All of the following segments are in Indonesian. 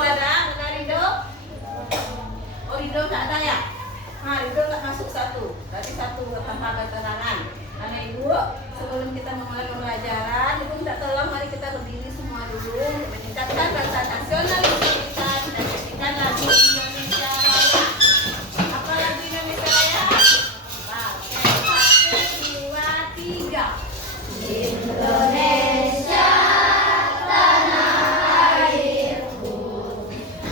ada? Mana Rido? Oh Rido nggak ada ya? Nah Rido nggak masuk satu. Berarti satu tanpa keterangan. Anak ibu, sebelum kita memulai pembelajaran, ibu minta tolong mari kita berdiri semua dulu meningkatkan rasa nasionalisme kita dan nyanyikan lagu Indonesia Raya. Apa lagu Indonesia Raya? Nah, oke. 1, 2, 3. Indonesia tanah airku,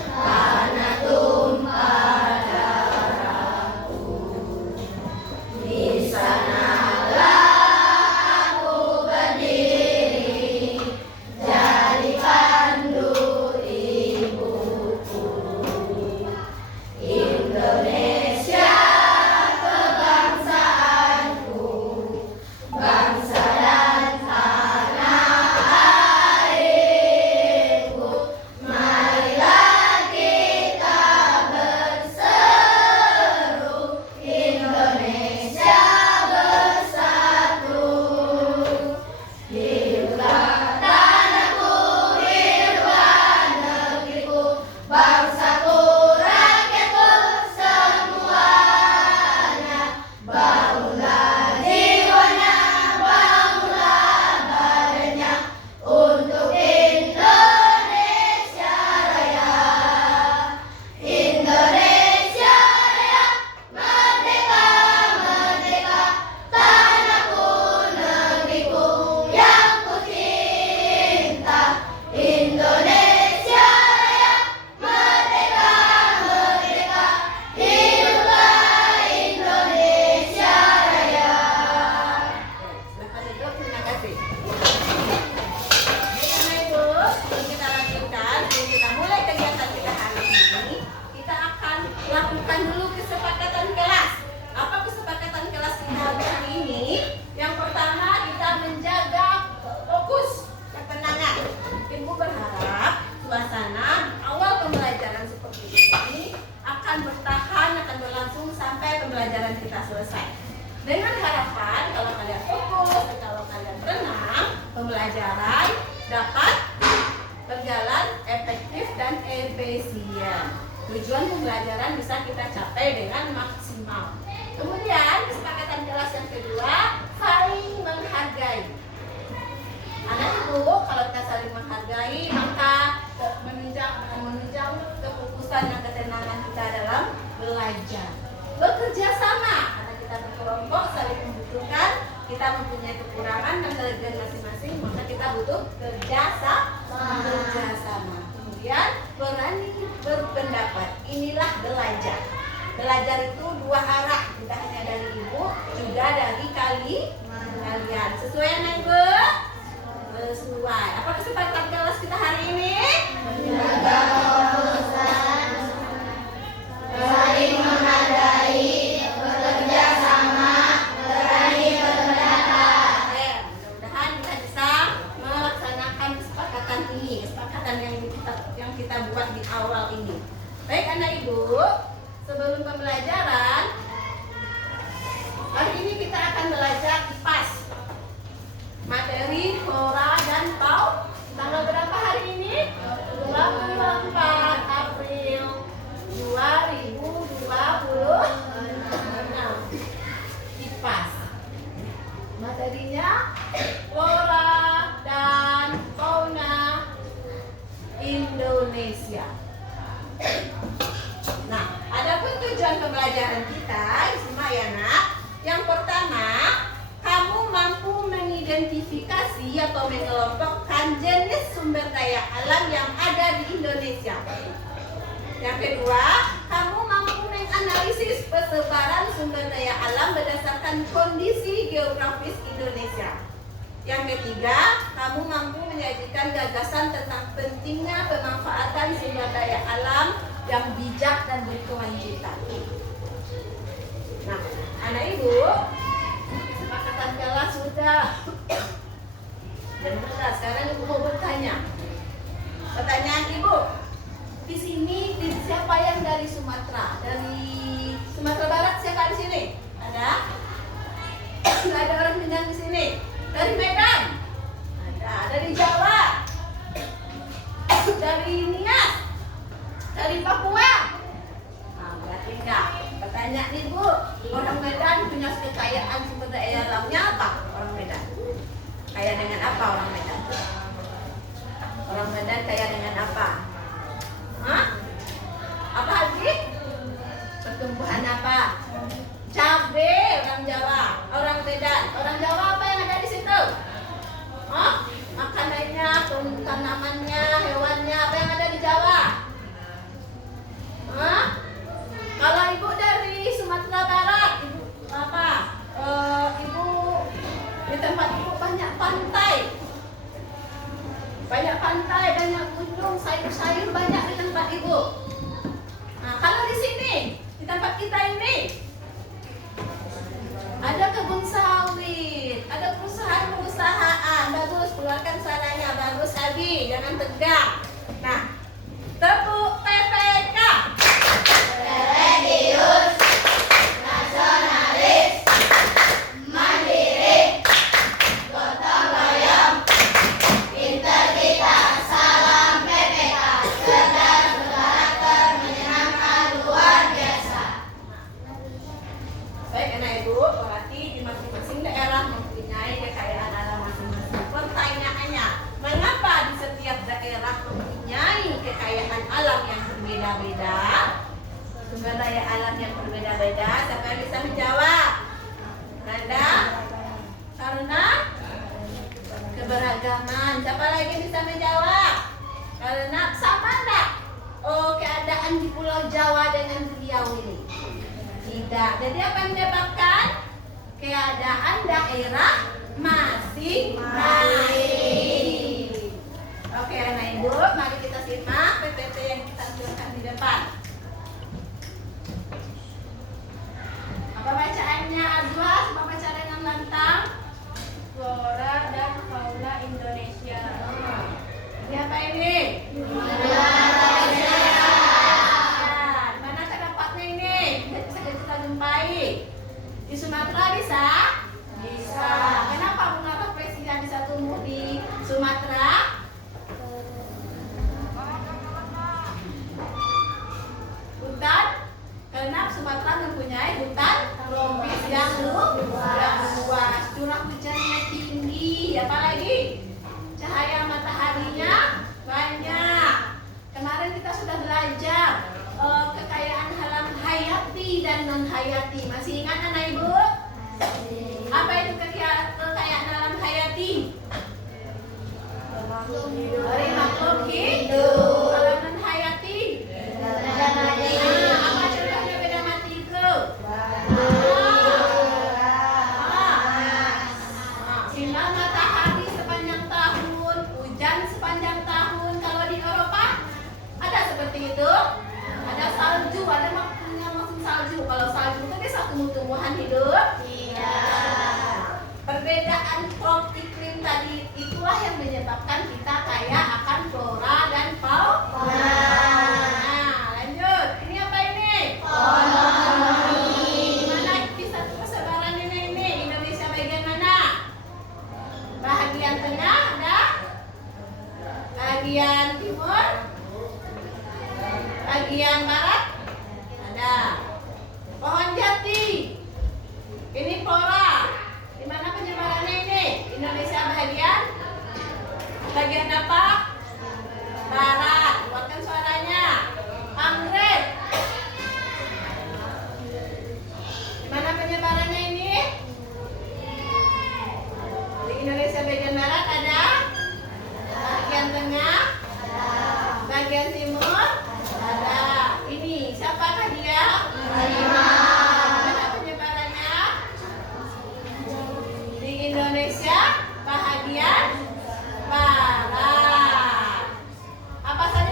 tanah tumpah darahku, di sanalah aku berdiri jadi pandu ibuku. Indonesia kebangsaanku, bangsa dan tanah airku, marilah kita berseru, Indonesia bersatu. Hiduplah tanahku, hiduplah negeriku, bangsaku, rakyatku semuanya. Bangunlah jiwanya, bangunlah badannya untuk Indonesia Raya. Indonesia Raya, merdeka, merdeka, tanahku, negeriku yang ku cinta. Indonesia Raya, merdeka, merdeka, hiduplah Indonesia Raya. Silakan duduk, terima kasih. Baik Anak Ibu, sebelum kita lanjutkan, sebelum kita mulai kegiatan kita hari ini, kita akan lakukan dulu kesepakatan kelas. Apa kesepakatan kelas kita hari ini? Yang pertama, kita menjaga fokus, ketenangan. Ibu berharap suasana awal pembelajaran seperti ini akan bertahan, akan berlangsung sampai pembelajaran kita selesai. Dengan harapan kalau kalian fokus, kalau kalian tenang, pembelajaran dapat berjalan efektif dan efisien. Tujuan pembelajaran bisa kita capai dengan maksimal. Kemudian kesepakatan kelas yang kedua, saling menghargai. Anak ibu, kalau kita saling menghargai, maka menunjang kefokusan dan ketenangan kita dalam belajar. Bekerja sama, karena kita berkelompok saling membutuhkan, kita mempunyai kekurangan dan kelebihan masing-masing, maka kita butuh kerjasama. Kemudian berani berpendapat. Inilah belajar. Belajar itu dua arah, tidak hanya dari ibu, juga dari kalian. Sesuai anak ibu? Sesuai. Apa kesempatan kelas kita hari ini? Menjaga fokusan, saling menghargai, bekerja sama, berani berpendapat. Mudah-mudahan kita bisa melaksanakan kesepakatan ini, kesepakatan yang kita buat di awal ini. Baik anak ibu, sebelum pembelajaran, hari ini kita akan belajar IPAS. Materi flora dan fauna. Tanggal berapa hari ini? 24 April 2026. IPAS. Materinya flora dan fauna Indonesia. Nah, adapun tujuan pembelajaran kita, simak ya nak. Yang pertama, kamu mampu mengidentifikasi atau mengelompokkan jenis sumber daya alam yang ada di Indonesia. Yang kedua, kamu mampu menganalisis persebaran sumber daya alam berdasarkan kondisi geografis Indonesia. Yang ketiga, kamu mampu menyajikan gagasan tentang pentingnya pemanfaatan sumber daya alam yang bijak dan berkelanjutan. Nah, anak ibu, kesepakatan kelas sudah. Dan benar, sekarang ibu mau bertanya. Pertanyaan ibu, di sini siapa yang dari Sumatera? Dari Sumatera Barat siapa di sini? Ada? Tidak ada orang Minang di sini. Dari Medan? Ada. Dari Jawa? Dari Nias? di Papua? Nah, berarti enggak. Bertanya nih Bu, orang Medan punya kekayaan sumber daya alamnya apa? Orang Medan kaya dengan apa orang Medan? Orang Medan kaya dengan apa? Hah? Apa lagi? Pertumbuhan apa? Cabe orang Jawa, orang Medan. Orang Jawa apa yang ada di situ? Hah? Makanannya, tanamannya, hewannya, apa yang ada di Jawa? Hah? Kalau ibu dari Sumatera Barat, ibu apa? Ibu di tempat ibu banyak pantai, banyak gunung, sayur-sayur banyak di tempat ibu. Nah, kalau di sini, di tempat kita ini, ada kebun sawit, ada perusahaan-perusahaan. Bagus, keluarkan suaranya, bagus Abi, jangan tegang. Nah, tepuk TPK. Religius, nasionalis, mandiri, gotong royong, pintar kita, salam PPK, cerdas berkarakter, menyenangkan, luar biasa. Baik anak ibu, berarti di masing-masing daerah mempunyai kekayaan alam masing-masing. Pertanyaannya, mengapa di setiap daerah mempunyai kekayaan alam yang berbeda-beda? Sumber daya alam yang berbeda-beda. Siapa yang bisa menjawab? Ada? Karena keberagaman. Siapa lagi yang bisa menjawab? Karena sama enggak? Oh, keadaan di Pulau Jawa dengan Riau ini? Tidak. Jadi apa yang menyebabkan? Keadaan daerah masing-masing. Oke anak ibu, mari kita simak PPT yang kita hasilkan di depan. Apa bacaannya Azwa? Apa baca dengan lantang? Flora dan fauna Indonesia. Ini apa ini? Mana terdapatnya ini? Bisa kita jumpai. Di Sumatera bisa? Bisa. Kenapa bunga rafflesia bisa tumbuh di Sumatera? Hutan? Karena Sumatera mempunyai hutan tropis yang luas. Curah hujannya tinggi. Apalagi? Cahaya mataharinya banyak. Kemarin kita sudah belajar kekayaan alam hayati dan non hayati. Masih ingat anak ibu? Apa itu kekayaan alam hayati? Dari makhluk hidup. Kalau non hayati? Apa contohnya beda mati itu? Sinar matahari sepanjang tahun, hujan sepanjang tahun. Kalau di Eropa ada seperti itu? Ada salju, ada makhluknya musim salju. Kalau salju itu bisa tumbuh-tumbuhan hidup? Tidak. Perbedaan iklim tadi itulah yang menyebabkan kita kaya akan flora dan fauna. Nah, lanjut. Ini apa ini? Ekonomi. Mana bisa persebaran ini? Indonesia bagian mana? Bagian tengah ada? Bagian timur? Bagian barat? Ada. Pohon jati. Ini flora. Di mana penyebarannya ini? Indonesia bagian apa? Barat. Keluarkan suaranya. Anggrek. Di mana penyebarannya ini? Di Indonesia bagian barat ada? Bagian tengah? Bagian timur? Ada. Ini siapakah dia? Mana penyebarannya? Di Indonesia bagian barat. Apa saja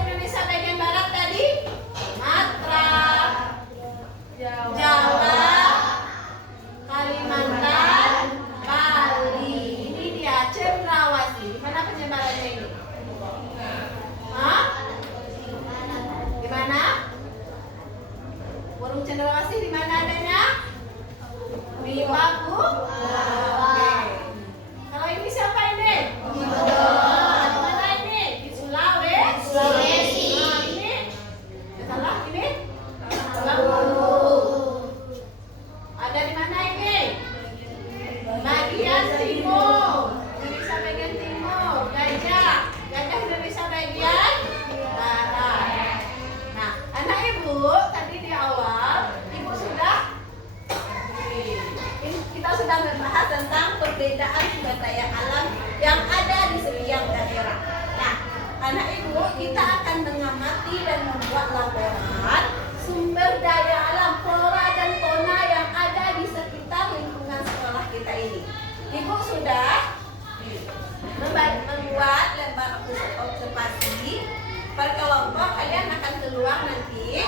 kalian akan keluar nanti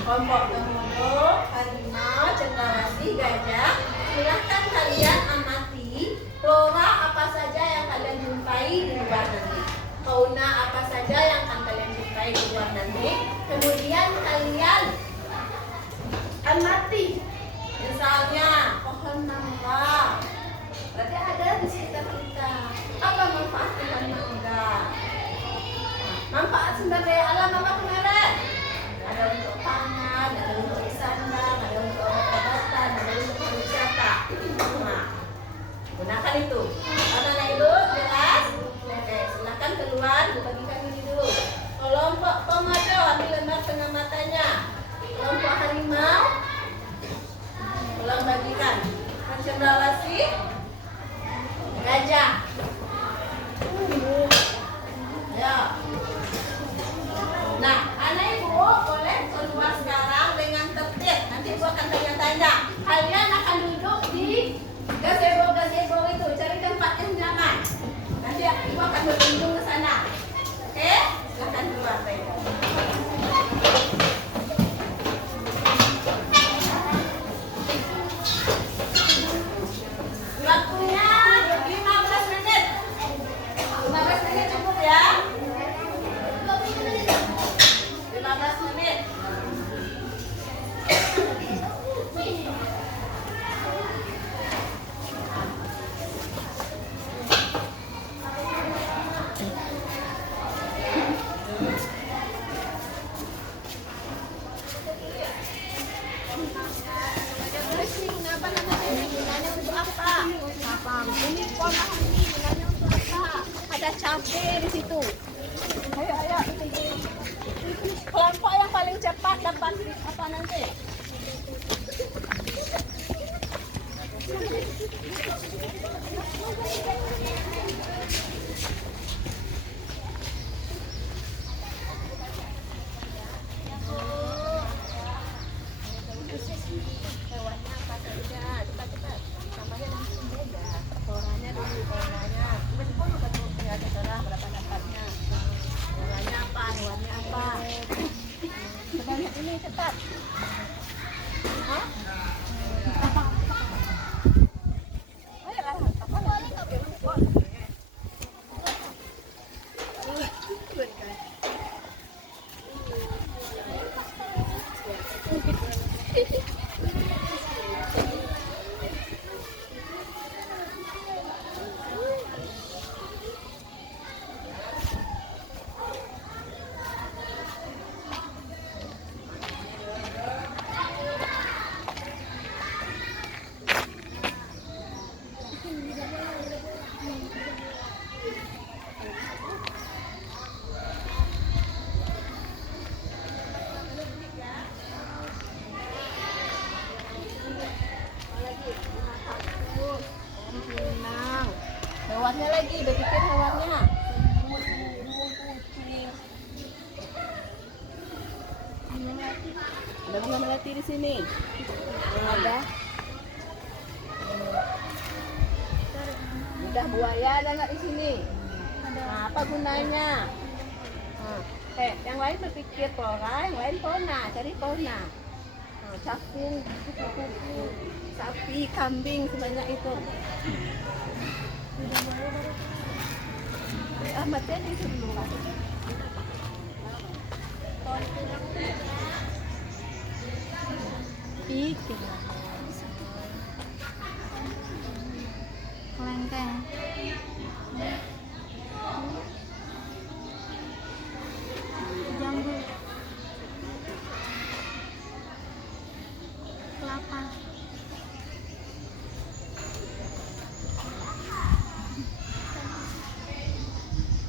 kelompok komodo, harimau, cendrawasih, gajah. Silahkan kalian amati flora apa saja yang kalian jumpai di luar nanti. Fauna apa saja yang akan kalian jumpai di luar nanti. Kemudian kalian amati, misalnya pohon mangga. Berarti ada di sekitar kita. Apa manfaat pohon mangga? Manfaat sumber daya alam apa kemarin? Ada untuk pangan, ada untuk sandang, ada untuk obat-obatan, ada untuk pariwisata. Nah, gunakan itu. Mana Ibu? Jelas? Oke, silakan keluar, bagikan ini dulu. Kelompok komodo, ambil lembar pengamatannya. Kelompok harimau, tolong bagikan. Cendrawasih, gajah. Ya. Nah, anak ibu boleh keluar sekarang dengan tertib. Nanti ibu akan tanya-tanya. Kalian akan duduk di gazebo itu. Cari tempat yang nyaman. Nanti ibu akan berkunjung ke sana. Oke? Silahkan keluar. Waktunya 15 menit. 15 menit cukup ya. 15 menit. Ini pola ini gunanya untuk apa? Ada cabai di situ. Ayo, ayo. Kelompok yang paling cepat dapat apa nanti? Hewannya apa saja? Cepat-cepat. Namanya langsung aja. Orangnya dulu, orangnya. Coba betul ya, terserah berapa dapatnya. Orangnya apa? Hewannya apa? Sebanyak ini cepat. Hah? Ayo lah, apa lagi? Hewannya lagi, berpikir hewannya. Ada bunga melati di sini. Ada. Udah buaya ada nggak di sini? Nah, apa gunanya? Nah, yang lain berpikir flora, yang lain fauna, cari fauna. Nah, cakung, kuku-kuku, sapi, kambing sebanyak itu. Ahmadnya di sebelah. Itu. Kelengkeng. Jambu. Kelapa.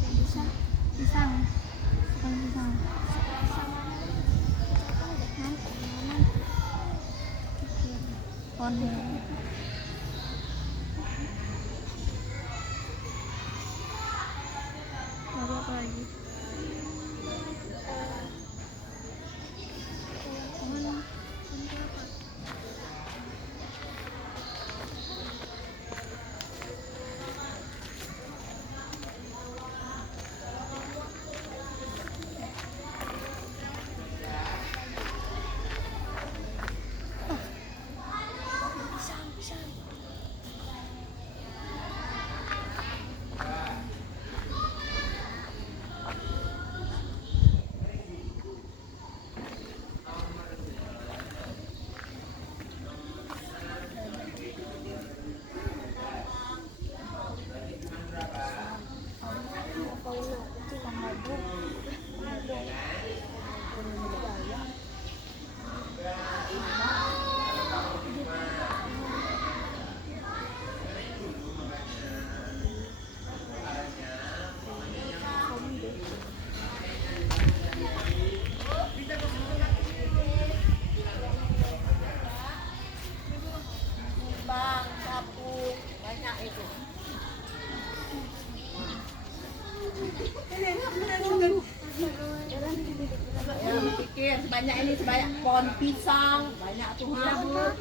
Pisang. Pisang. Pohon. Lalu apa lagi? Pohon. mikir sebanyak ini, sebanyak pohon pisang, banyak tuh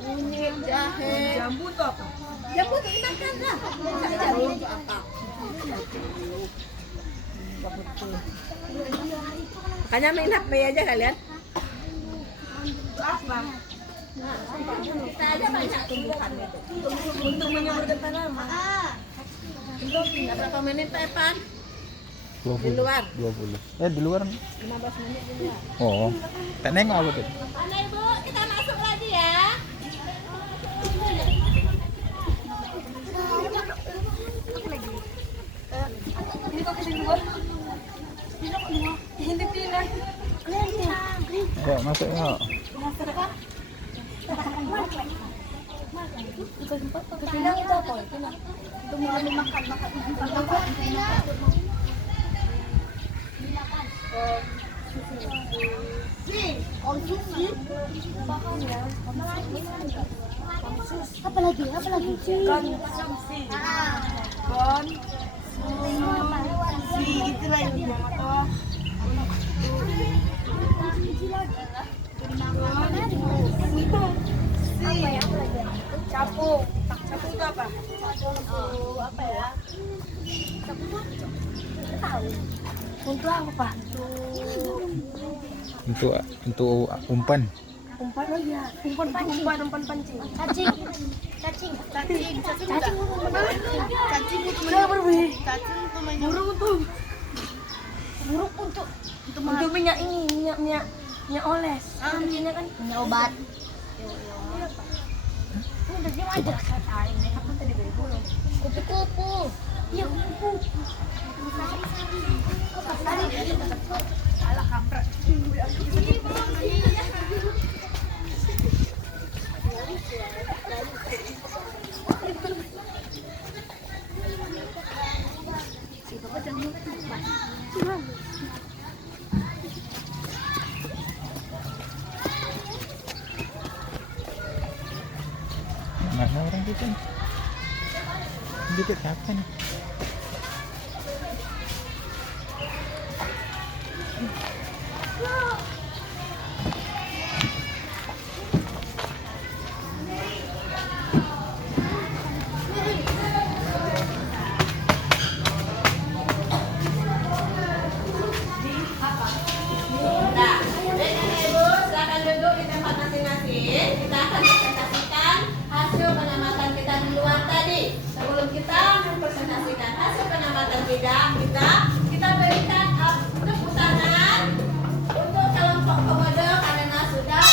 kunyit, jahe. Jambu tuh apa? Jambu tuh dimakan lah. Jambu untuk apa? Makanya main HP aja kalian. Apa? Kita aja banyak tumbuhan itu. Untuk menyuburkan tanaman. Nggak berapa menit Pak Evan? 20. Di luar. 20. Di luar. 15 menit di luar. Oh. Tak nengok apa tuh? Mana Ibu? Kita masuk lagi ya. Ini kok kesini luar? Ini tidak. Ya, masuk yuk. Pinang itu apa? Pinang. Untuk mulai makan. Konsumsi. Apa lagi? Konsumsi. Konsumsi. Itulah yang apa? Capung. Capung itu apa? Apa ya? Tahu. Untuk apa, Pak? Untuk umpan. Umpan lagi ya. Umpan pancing. Cacing. Buruk untuk minyak ini, minyak oles. Minyak kan punya obat. Ini udah gimana? Apa tadi dari bulu? Kupu-kupu. Iya, kupu. Alah kampret. Mana orang kita? Dikit siapa nih? Nah, baik Ibu, silakan duduk di tempat masing-masing. Kita akan presentasikan hasil pengamatan kita di luar tadi. Sebelum kita mempresentasikan hasil pengamatan kita berikan tepuk tangan untuk kelompok komodo karena sudah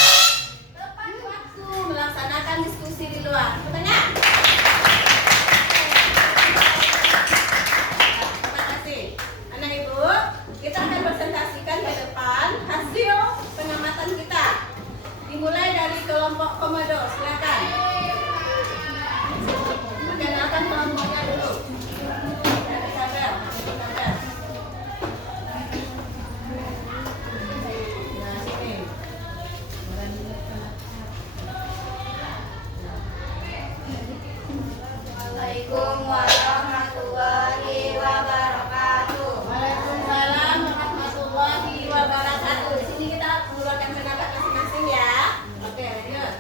tepat waktu melaksanakan diskusi di luar. Tepuk tangan. Terima kasih. Anak Ibu, kita akan presentasikan ke depan hasil pengamatan kita. Dimulai dari kelompok komodo, silakan. Perkenalkan kelompoknya dulu. Dari Isabel. Nah, sini. Assalamualaikum warahmatullahi wabarakatuh. Waalaikumsalam warahmatullahi wabarakatuh. Di sini kita mengeluarkan pendapat masing-masing ya. Oke, lanjut.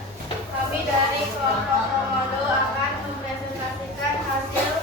Kami dari kelompok komodo akan mempresentasikan hasil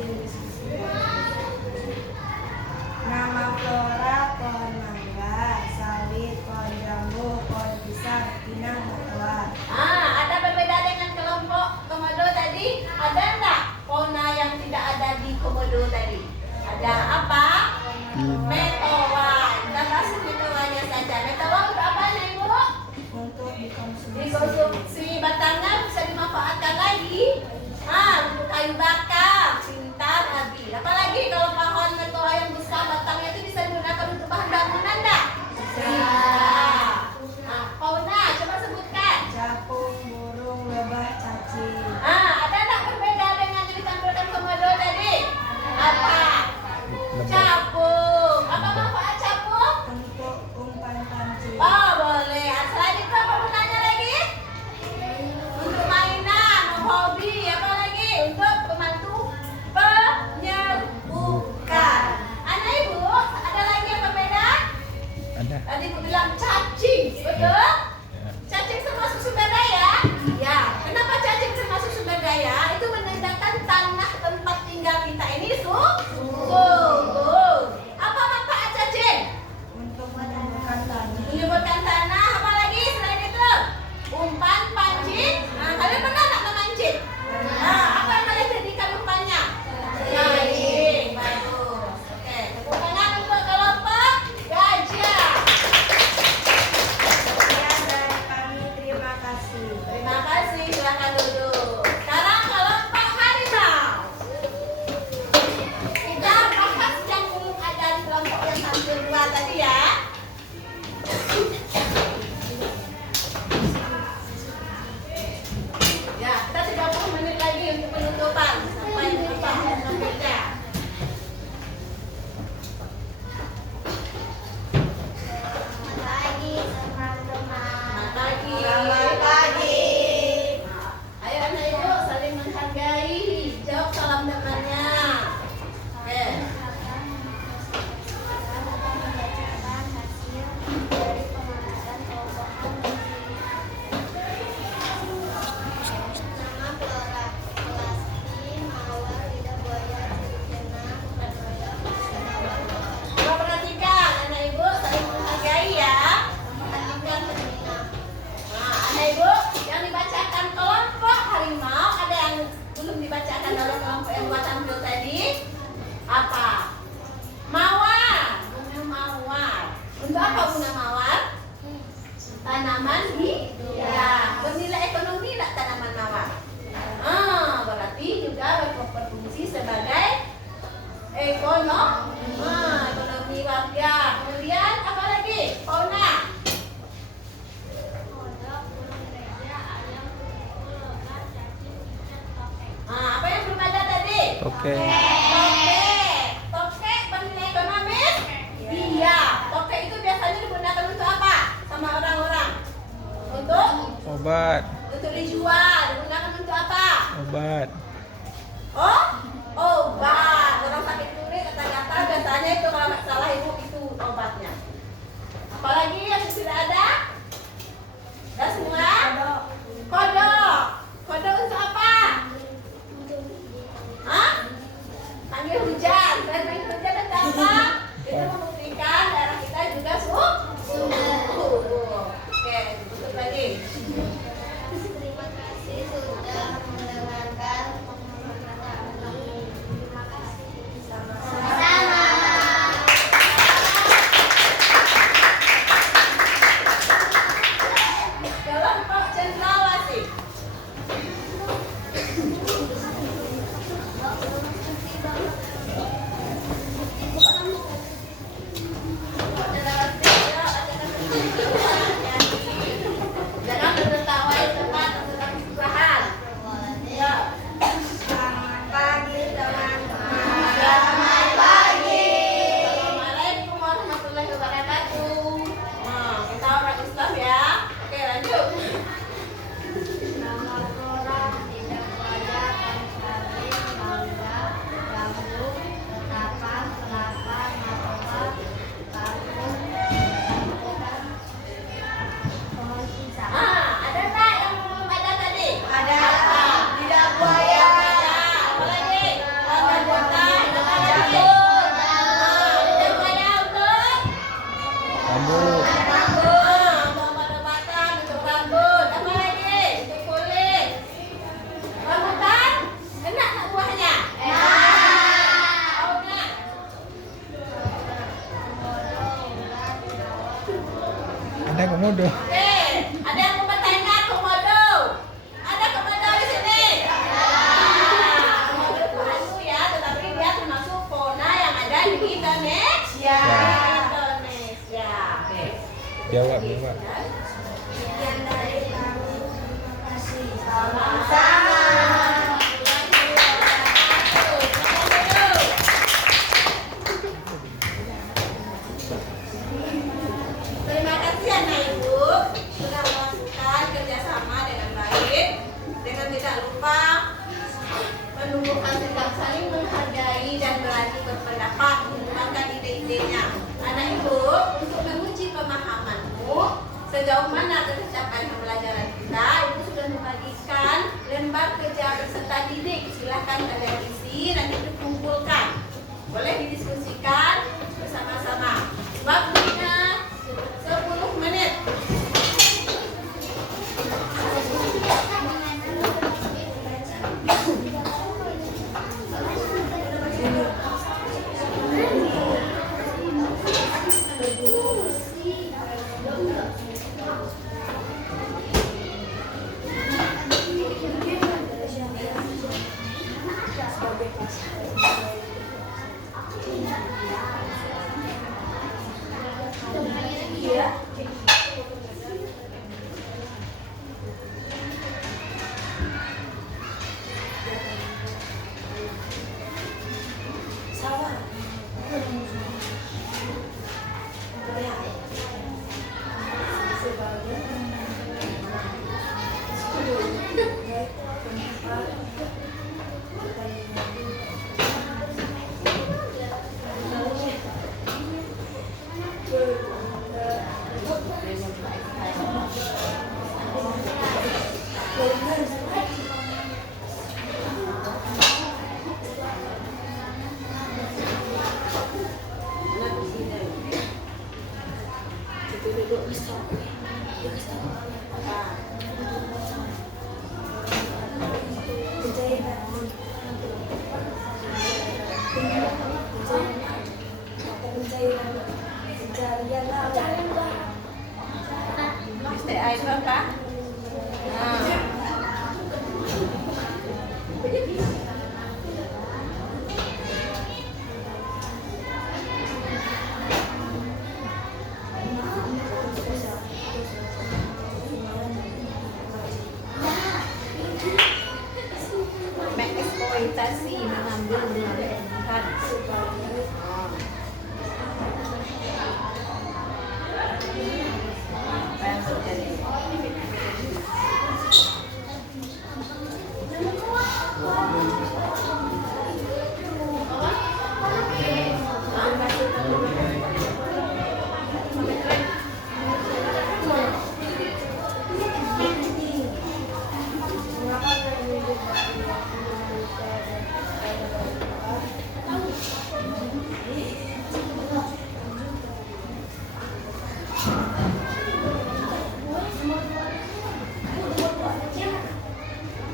izin diskusi. Nama Flora pohon mangga, sawit pohon jambu, pohon pisang, pinang, mawar. Ada berbeda dengan kelompok komodo tadi? Ada enggak fauna yang tidak ada di komodo tadi? Ada apa? Metoa. Kita kasih metoanya saja. Metoa untuk apa nih, Bu? Untuk dikonsumsi. Dikonsumsi, batangnya bisa dimanfaatkan lagi. Untuk kayu bakar, pintar, habis. Apalagi kalau pohon metoa yang besar, batangnya itu bisa digunakan untuk bahan bangunan enggak? Bisa. Fauna, coba sebutkan. Capung, burung, lebah, cacing. Ada enggak berbeda dengan yang ditampilkan komodo tadi? Apa? Capung. Apa manfaat capung? Untuk umpan pancing. Oh, boleh. Selain itu apa gunanya lagi? Untuk mainan, hobi, apa lagi? Untuk pembantu penyerbukan. Anak ibu, ada lagi yang berbeda? Ada. Tadi aku bilang cacing, betul? Cacing termasuk sumber daya? Ya. Kenapa cacing termasuk sumber daya? Itu menandakan tanah tempat tinggal kita ini subur. Apa manfaat cacing? Untuk menyembuhkan tanah. Menyuburkan tanah, apa lagi selain itu? Umpan, pancing. Kalian pernah nggak memancing? Apa yang kalian jadikan umpannya? Jaring. Bagus. Oke, tepuk tangan untuk kelompok gajah. Sekian dari kami, terima kasih. Terima kasih, silakan duduk. Sekarang kelompok harimau. Kita bahas yang belum ada di kelompok yang tampil dua tadi ya. Ya, kita 30 menit lagi untuk penutupan sampai kelompok yang tampilnya. Selamat pagi. Selamat pagi. Ayo anak ibu saling menghargai. Jawab salam temannya. Oke. Coba perhatikan anak ibu saling menghargai ya. Perhatikan. Anak ibu yang dibacakan kelompok harimau ada yang belum dibacakan oleh kelompok yang buat tampil tadi. Apa? Mawar. Bunga mawar. Untuk apa bunga mawar? Tanaman ya. Bernilai ekonomi lah tanaman mawar. Berarti juga berfungsi sebagai ekonomi warga. Kemudian apa lagi? Fauna. Apa yang belum ada tadi? Oke. Tokek bernilai ekonomis? Iya. Tokek itu biasanya digunakan untuk apa? Sama orang-orang? Obat. Untuk dijual. Digunakan untuk apa? Obat. Oh, obat. Orang sakit kulit, gatal-gatal biasanya itu kalau nggak salah ibu itu obatnya. Apalagi yang sudah ada? Sudah semua? Kodok. Kodok untuk apa? Panggil hujan. Dan panggil hujan dan apa? Itu membuktikan darah kita juga subur. Oke, tutup lagi. Terima kasih sudah mendengarkan pemaparan kami. Terima kasih. Sama-sama. komodo. Oke, ada yang mau bertanya komodo? Ada komodo di sini? Komodo itu hantu ya, tetapi dia termasuk fauna yang ada di Indonesia. Indonesia. Oke. Jawab. Sekian dari kami. Terima kasih. Sama-sama. Terima kasih anak ibu sudah melakukan kerjasama dengan baik, dengan tidak lupa menumbuhkan sikap saling menghargai dan berani berpendapat, mengembangkan ide-idenya. Anak ibu, untuk menguji pemahamanmu sejauh mana tercapai pembelajaran kita, ibu sudah membagikan lembar kerja peserta didik. Silahkan kalian isi, nanti dikumpulkan. Boleh didiskusikan bersama-sama. Waktunya 10 menit. STI itu apa? Mengeksploitasi, mengambil berlebihan. Apa yang terjadi?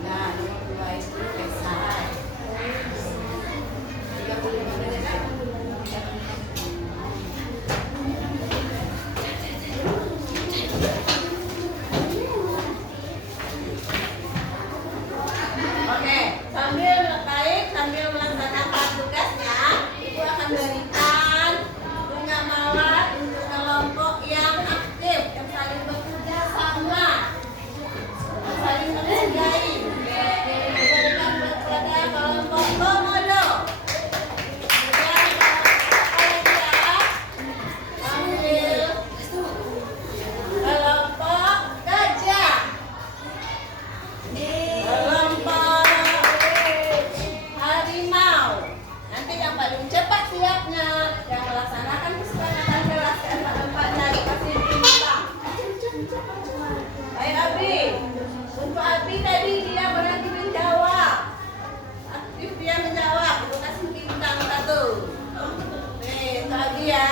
Nah, 22 itu selesai. 35 menit kan? Oke, sambil melaksanakan tugasnya, ibu akan berikan bunga mawar untuk kelompok yang aktif, yang saling bekerja sama, yang saling menghargai. Berikan kepada kelompok komodo. Kemudian ambil kelompok gajah. Kelompok harimau. Nanti yang paling cepat siapnya yang melaksanakan kesepakatan kelas keempat-empatnya dikasih bintang. Baik Abi, untuk Abi tadi dia berhenti menjawab. Aktif dia menjawab, itu kasih bintang 1. Nih, untuk Abi ya.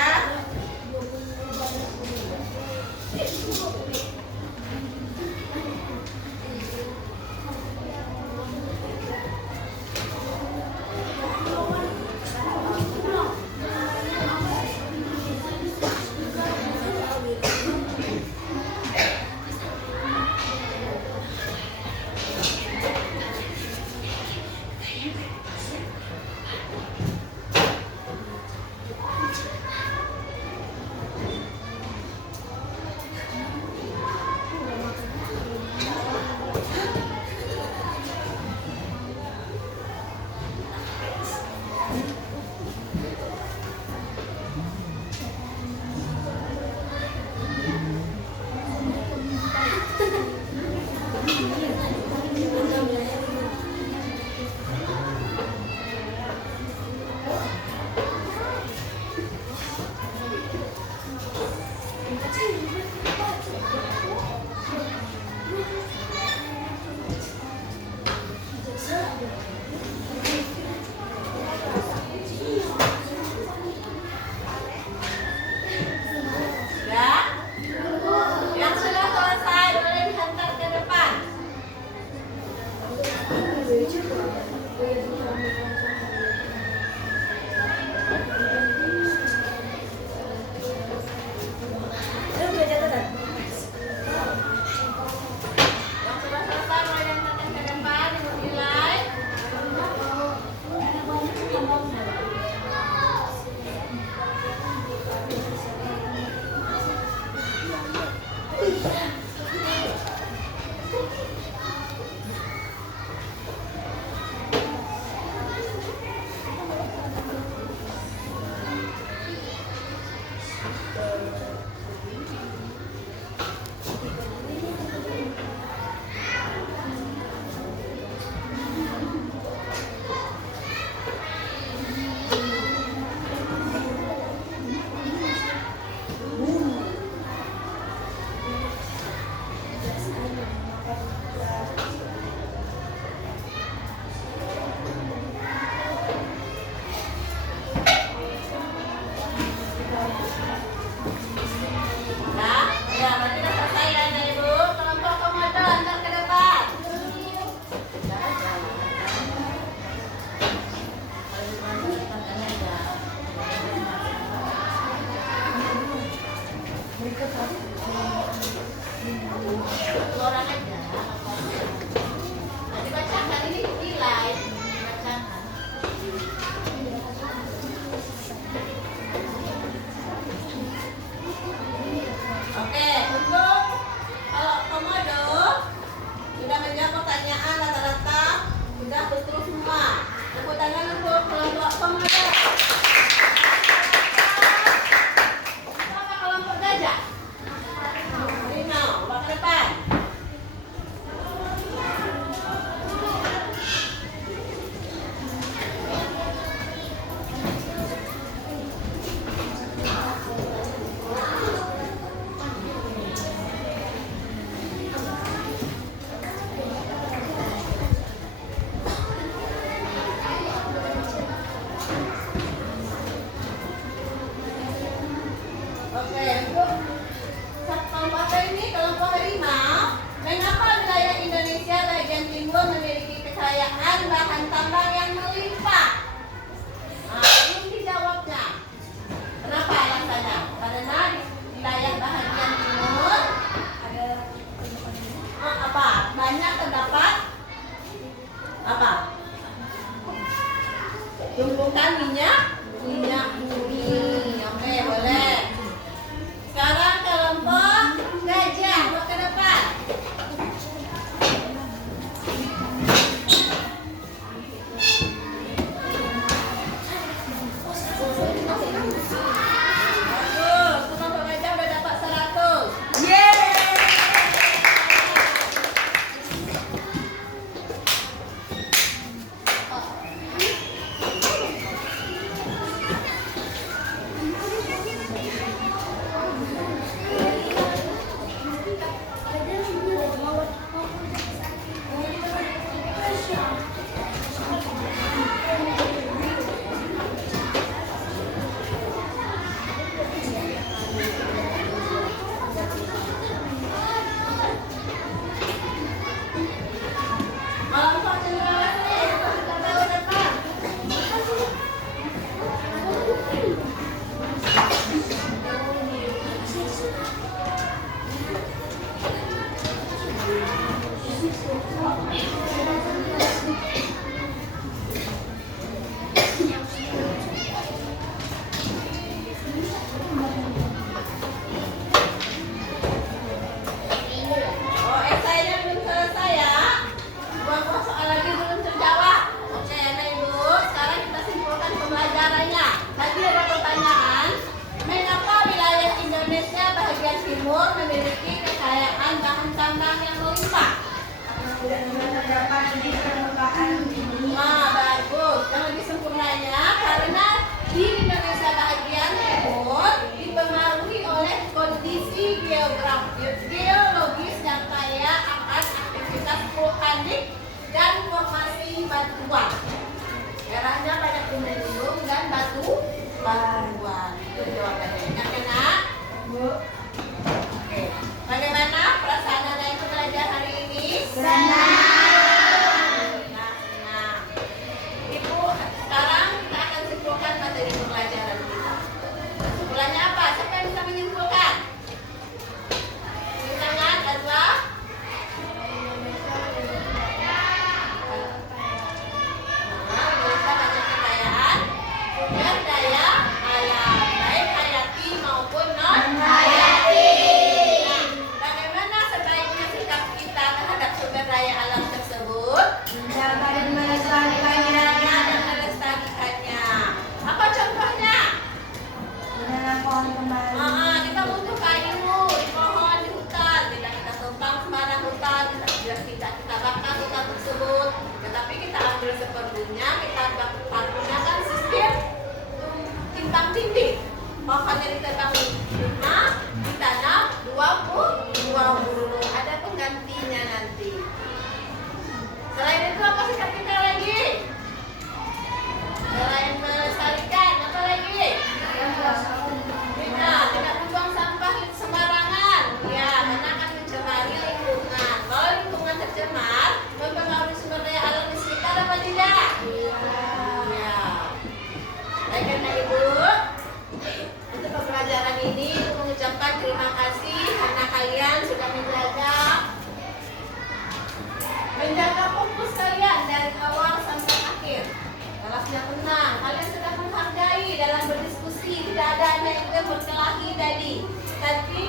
Satu orang aja. Nah, dibacakan ini nilai. Dibacakan. Oke, untuk kalau komodo sudah menjawab pertanyaan rata-rata sudah betul semua. Tepuk tangan untuk kelompok komodo. Apa kelompok gajah? Harimau, bawa ke depan. Oke, untuk kelompok ini kelompok harimau. Mengapa wilayah Indonesia bagian timur memiliki kekayaan bahan tambang yang melimpah? Belum dijawabnya. Kenapa alasannya? Karena di wilayah bagian timur ada apa? Banyak terdapat apa? Tumpukan minyak bumi. Oke, boleh. Sekarang kelompok gajah, mau ke depan. Bagus, kelompok gajah udah dapat 100. Kelompok cendrawasih, kita tahu depan. Oh, esainya belum selesai ya. Dua soal lagi belum terjawab. Oke, Anak Ibu, sekarang kita simpulkan pembelajarannya. Tadi ada pertanyaan, mengapa wilayah Indonesia bagian timur memiliki kekayaan bahan tambang yang melimpah? Nah, bagus. Yang lebih sempurnanya karena di Indonesia bagian timur dipengaruhi oleh kondisi geologis yang kaya akan aktivitas vulkanik dan formasi batuan. Daerahnya banyak gunung-gunung dan batuan. Itu jawabannya. Yang kena? Oke. Bagaimana perasaan Anda yang belajar hari ini? Senang. Ibu, sekarang kita akan simpulkan materi pembelajaran kita. Kesimpulannya apa? Siapa yang bisa menyimpulkan? Tangan, Azla. Indonesia banyak kekayaan sumber daya alam, baik hayati maupun non hayati. Nah, bagaimana sebaiknya sikap kita terhadap sumber daya alam tersebut? Menjaga dan melestarikannya. Apa contohnya? Menanam pohon kembali. Kita butuh kayu di pohon, di hutan. Tidak kita tumbang sembarang hutan, tidak kita bakar hutan tersebut. Tetapi kita ambil seperlunya, kita gunakan sistem timbang tindih. Pohonnya ditebang 5, ditanam 20. Ada penggantinya nanti. Selain itu apa sikap kita lagi? Selain melestarikan, apa lagi? Tidak membuang sampah sembarangan. Ya, karena akan mencemari lingkungan. Kalau lingkungan tercemar, mempengaruhi sumber daya alam di sekitar apa tidak? Iya. Baik, Ibu, untuk pembelajaran ini yang berkelahi tadi. Tapi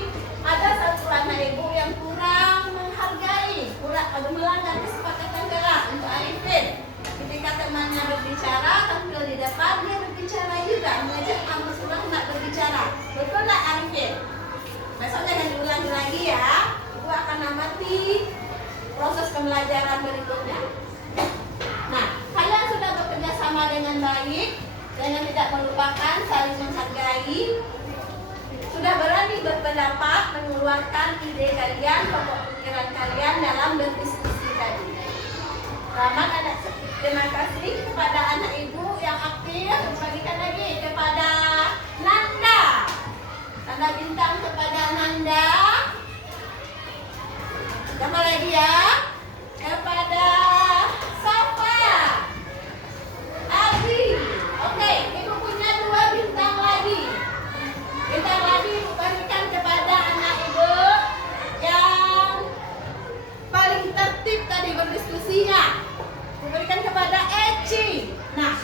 ada satu anak ibu yang kurang menghargai, kurang melanggar kesepakatan kelas untuk Arifin. Ketika temannya berbicara, tampil di depan, dia berbicara juga, mengajak Kamu Surah nak berbicara. Betul tak Arifin? Besok jangan diulangi lagi ya. Ibu akan amati proses pembelajaran berikutnya. Nah, kalian sudah bekerja sama dengan baik, dengan tidak melupakan, saling menghargai. Sudah berani berpendapat, mengeluarkan ide kalian, pokok pikiran kalian dalam berdiskusi tadi. Selamat anak. Terima kasih kepada anak ibu yang aktif. Bagikan lagi kepada Nanda. Tanda bintang kepada Nanda. Tambah lagi ya. Kepada Safa. Abi. Oke, ibu punya 2 bintang lagi. Bintang lagi ibu berikan kepada anak ibu yang paling tertib tadi berdiskusinya. Ibu berikan kepada Eci. Nah,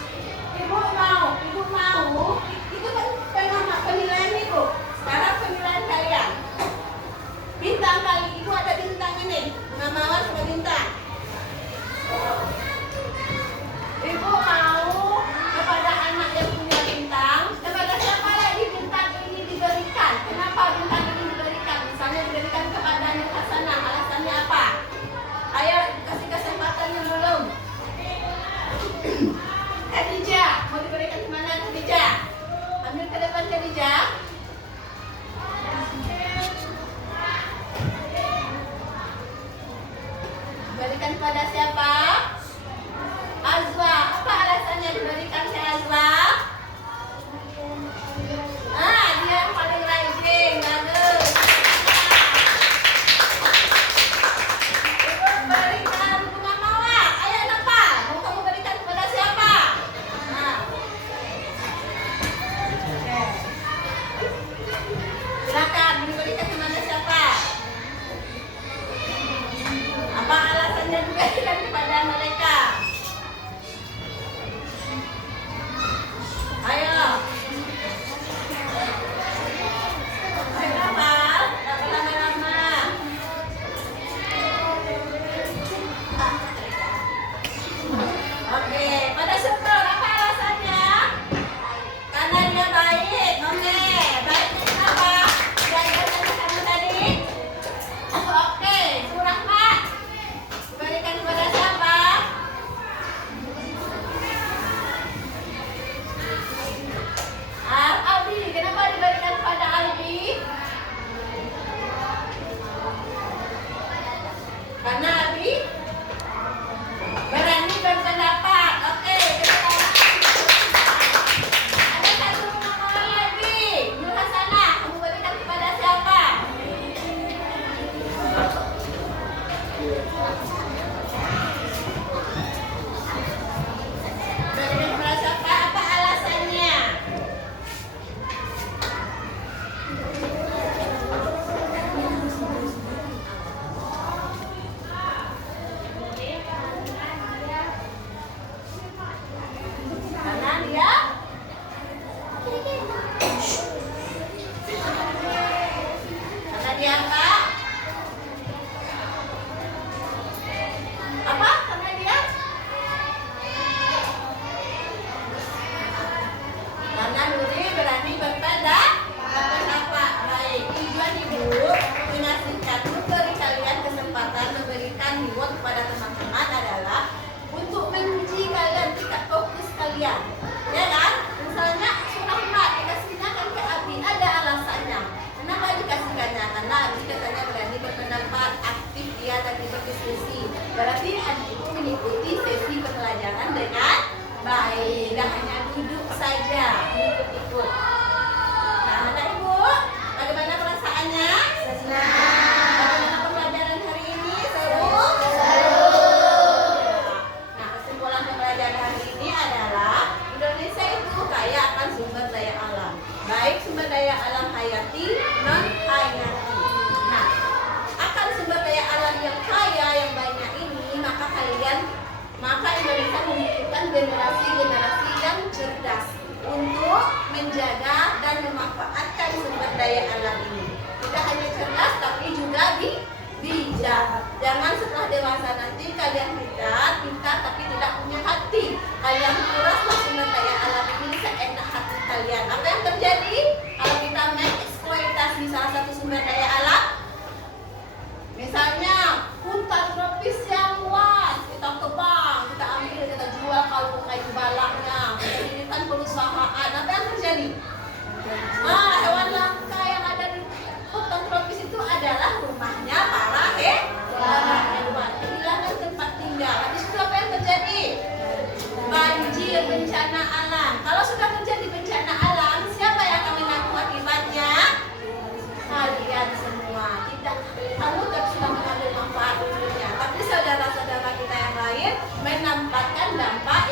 ibu mau, itu kan penilaian ibu. Sekarang penilaian kalian. Bintang kali ibu ada bintang ini. Bunga mawar sama bintang. Ibu mau kepada anak yang punya bintang, kepada siapa lagi bintang ini diberikan? Kenapa bintang ini diberikan? Misalnya diberikan kepada Nur Hasanah, alasannya apa? Ayo kasih kesempatan yang belum. Khadijah, mau diberikan kemana Khadijah? Ambil ke depan Khadijah. Diberikan kepada siapa? Azwa. Apa alasannya diberikan ke Azwa? Dia yang paling rajin. Bagus. Ibu berikan bunga mawar. Ayo Nepal, mau kamu berikan kepada siapa? Oke. Silakan diberikan kepada siapa? Apa alasannya diberikan kepada mereka? Ayo. Ayo Napal, tak berlama-lama. Oke, pada Syukur apa alasannya? Karena dia baik. Oke, baiknya kenapa? Belajar kamu tadi? Oke, Surahmat. Diberikan kepada siapa? Albi. Kenapa diberikan kepada Albi? Karena Albi berani berpendapat. Oke, ada satu nomor lagi. Nur Hasanah, kamu berikan kepada siapa? Berikan kepada siapa? Apa alasannya? Karena dia apa? Apa? Karena dia? Karena Nuri berani berpendapat. Baik, tujuan ibu dengan singkat memberi kalian kesempatan memberikan reward kepada teman-teman adalah untuk menguji kalian tingkat fokus kalian. Ya kan? Misalnya Surahmat dikasihnya kan ke Abi, ada alasannya. Kenapa dikasihkannya? Karena Abi katanya berani berpendapat, aktif dia tadi berdiskusi. Berarti ibu mengikuti sesi pembelajaran dengan baik, tidak hanya duduk saja ikut-ikut. Nah, anak ibu, bagaimana perasaannya? Senang. Bagaimana pembelajaran hari ini? Seru? Nah, kesimpulan pembelajaran hari ini adalah Indonesia itu kaya akan sumber daya alam, baik sumber daya alam hayati, non hayati. Nah, akan sumber daya alam yang kaya yang banyak ini, maka Indonesia membutuhkan generasi-generasi yang cerdas untuk menjaga kalian pintar tapi tidak punya hati. Kalian kuraslah sumber daya alam ini seenak hati kalian. Apa yang terjadi kalau kita mengeksploitasi salah satu sumber daya alam? Misalnya hutan tropis yang luas, kita tebang, kita ambil, kita jual kalau kayu balaknya, kita dirikan perusahaan. Apa yang terjadi? Hewan langka yang ada di hutan tropis itu adalah rumahnya para hewan. Kehilangan tempat tinggal. Habis itu apa yang terjadi? Banjir, bencana alam. Kalau sudah terjadi bencana alam, siapa yang akan menanggung akibatnya? Kalian semua. Tidak, kamu sudah mengambil manfaat dulunya. Tapi saudara-saudara kita yang lain menampakkan dampak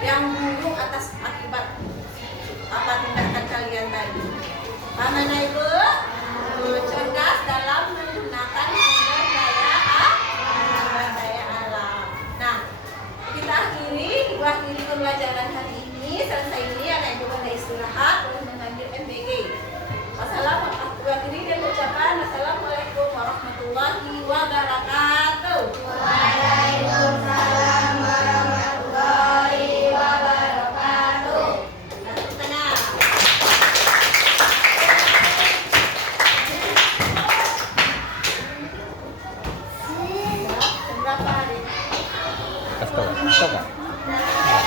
yang buruk atas akibat apa tindakan kalian tadi. Paham Ibu?